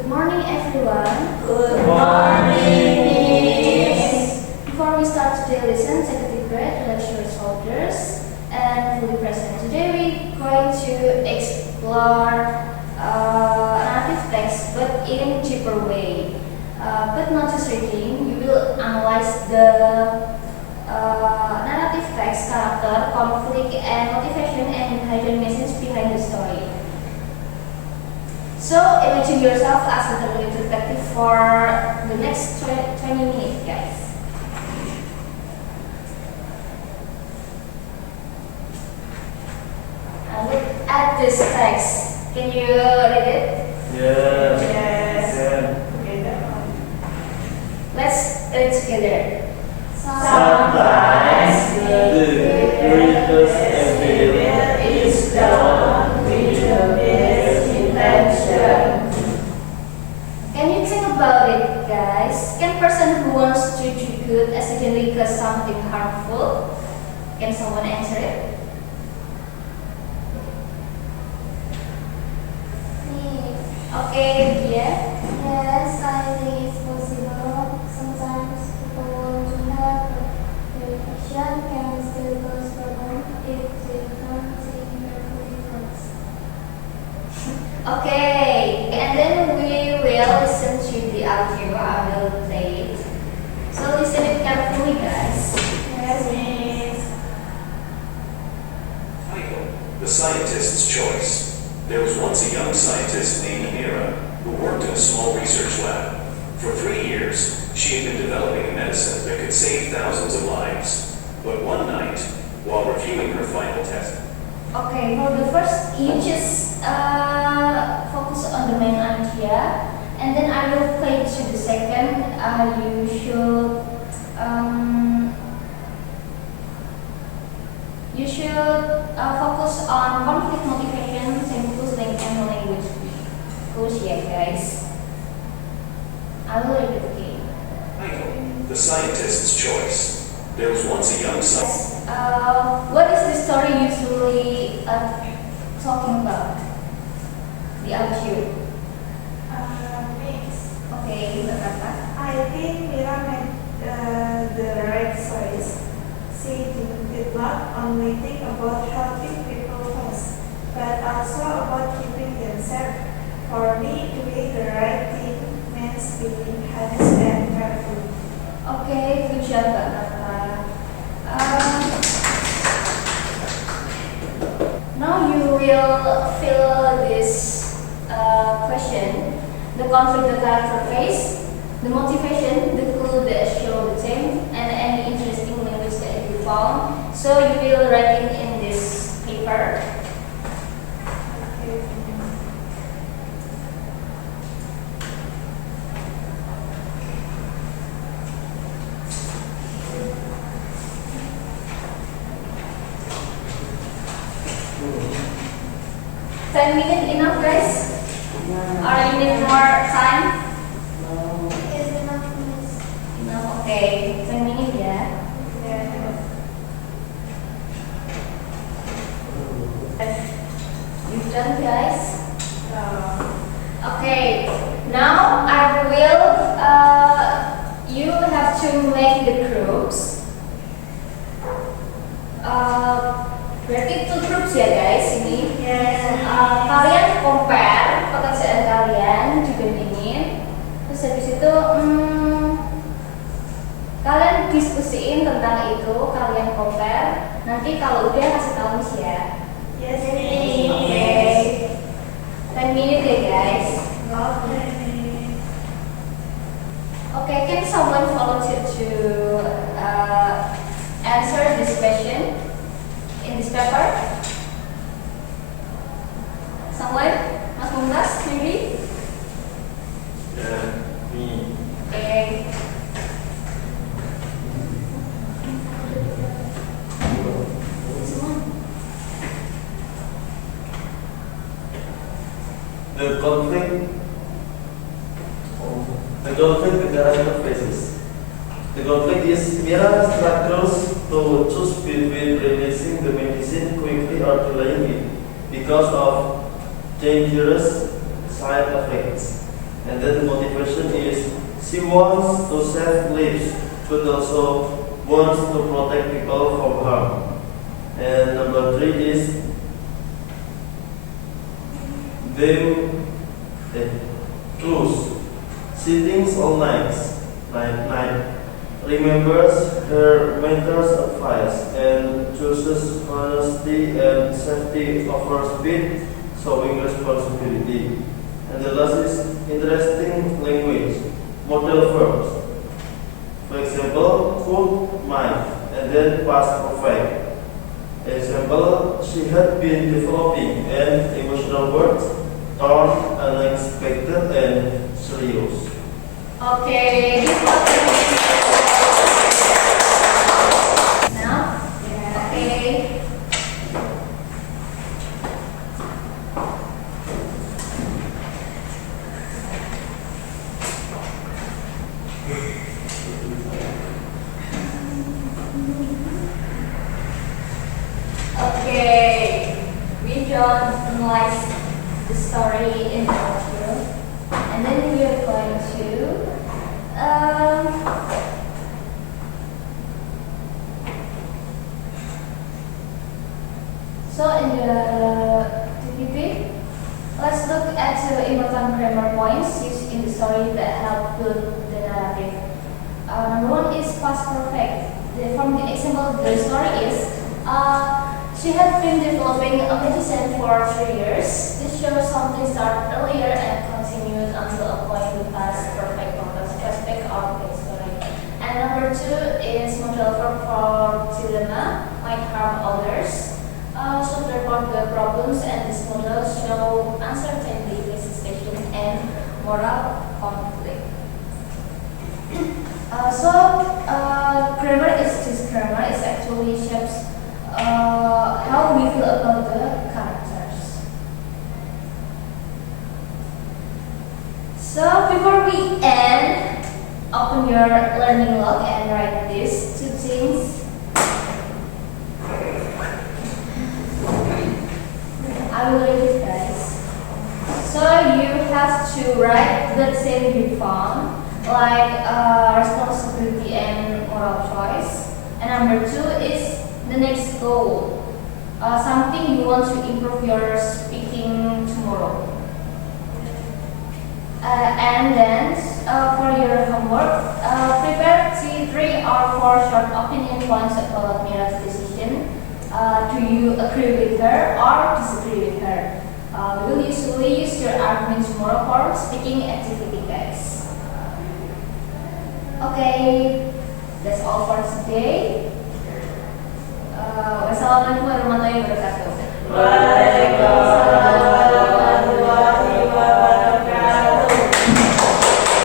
Good morning, everyone. Good morning, Miss. Before we start today's lesson, take a deep breath, relax your shoulders, and fully present. Today we're going to explore narrative text, but in a cheaper way. But not just reading, you will analyze the narrative text, character, conflict, and motivation, and hidden message behind the story. So imagine yourself as a detective for the next 20 minutes, guys. Look at this text. Can you read it? Yes. Yes. Let's read together. Sometimes the greatest evil is done with the best intention. Can you think about it, guys? Can a person who wants to do good accidentally cause something harmful? Can someone answer it? Okay, yeah. Yes, I think it's possible. Sometimes people want to have their action can still cause problem if they don't think carefully first. Okay, and then we will listen to the audio. I will play it. So listen it carefully, guys. Yes, Miss. Title: The Scientist's Choice. There was once a young scientist named Amira who worked in a small research lab. For 3 years, she had been developing a medicine that could save thousands of lives. But one night, while reviewing her final test, Okay, for the first, you just focus on the main idea, and then I will play to the second. You should focus on conflict motivation, symbols, link, and language. Goes yeah, guys. I will read it again. title: The Scientist's Choice. There was once a young scientist. What is the story usually talking about? The audio. Mix. Okay, berapa? I think Mira made the right choice. She did not only think about helping people first, but also about keeping them safe. For me, doing the right thing means being honest and careful. Okay, good job, Mbak Nata. Now you will fill this question. The conflict the character face, the motivation, the clue that show the theme, and any interesting language that you found. So you will write it in this paper. Okay. 10 minutes enough, guys? Or you need more time? is enough, Miss. Enough, okay. 10 minutes, yeah. You done, guys? Okay. Now I will. You have to make the groups. Berarti itu groups ya, guys. Ini. Kalian compare pekerjaan kalian dibandingin. Terus habis itu kalian diskusiin tentang itu, kalian compare. Nanti kalau udah kasih tahu Miss ya. Yes, Okay. 10 minutes ya, guys. Okay, can someone volunteer to answer this question in this paper? Someone? Mas Mumtaz, maybe? Me. Okay. The conflict the character faces. The conflict is Mira struggles to choose between releasing the medicine quickly or delaying it because of dangerous side effects. And then the motivation is she wants to save lives, but also wants to protect people from harm. And number 3 is truth. She thinks all night, remembers her mentor's advice, and chooses honesty and safety over speed, showing responsibility. And the last is interesting language, model verbs. For example, could, might, and then past perfect. Example, she had been developing an emotional words, turned unexpected and serious. Okay, now, okay. Okay, we don't analyze the story in detail, and then we are going to so in the TPP, let's look at the important grammar points used in the story that help build the narrative. Number 1 is past perfect. From the example, the story is she had been developing a medicine for 3 years. This shows something started earlier and continued until a point with past perfect aspect of the story. And number 2 is model verb for dilemma, might harm others. Should report the problems, and this model show uncertainty, hesitation, and moral conflict. Grammar is this grammar is actually shapes how we feel about the characters. So before we end, open your learning log and write these 2 things. I will read it, guys. So you have to write the thing you found, like responsibility and moral choice. And number 2 is the next goal, something you want to improve your speaking tomorrow. And then for your homework, prepare 3 or 4 short opinion points about Mira's decision. Do you agree with her or disagree with her? We will usually use your argument tomorrow for speaking activity, guys. Okay, that's all for today. Wassalamualaikum warahmatullahi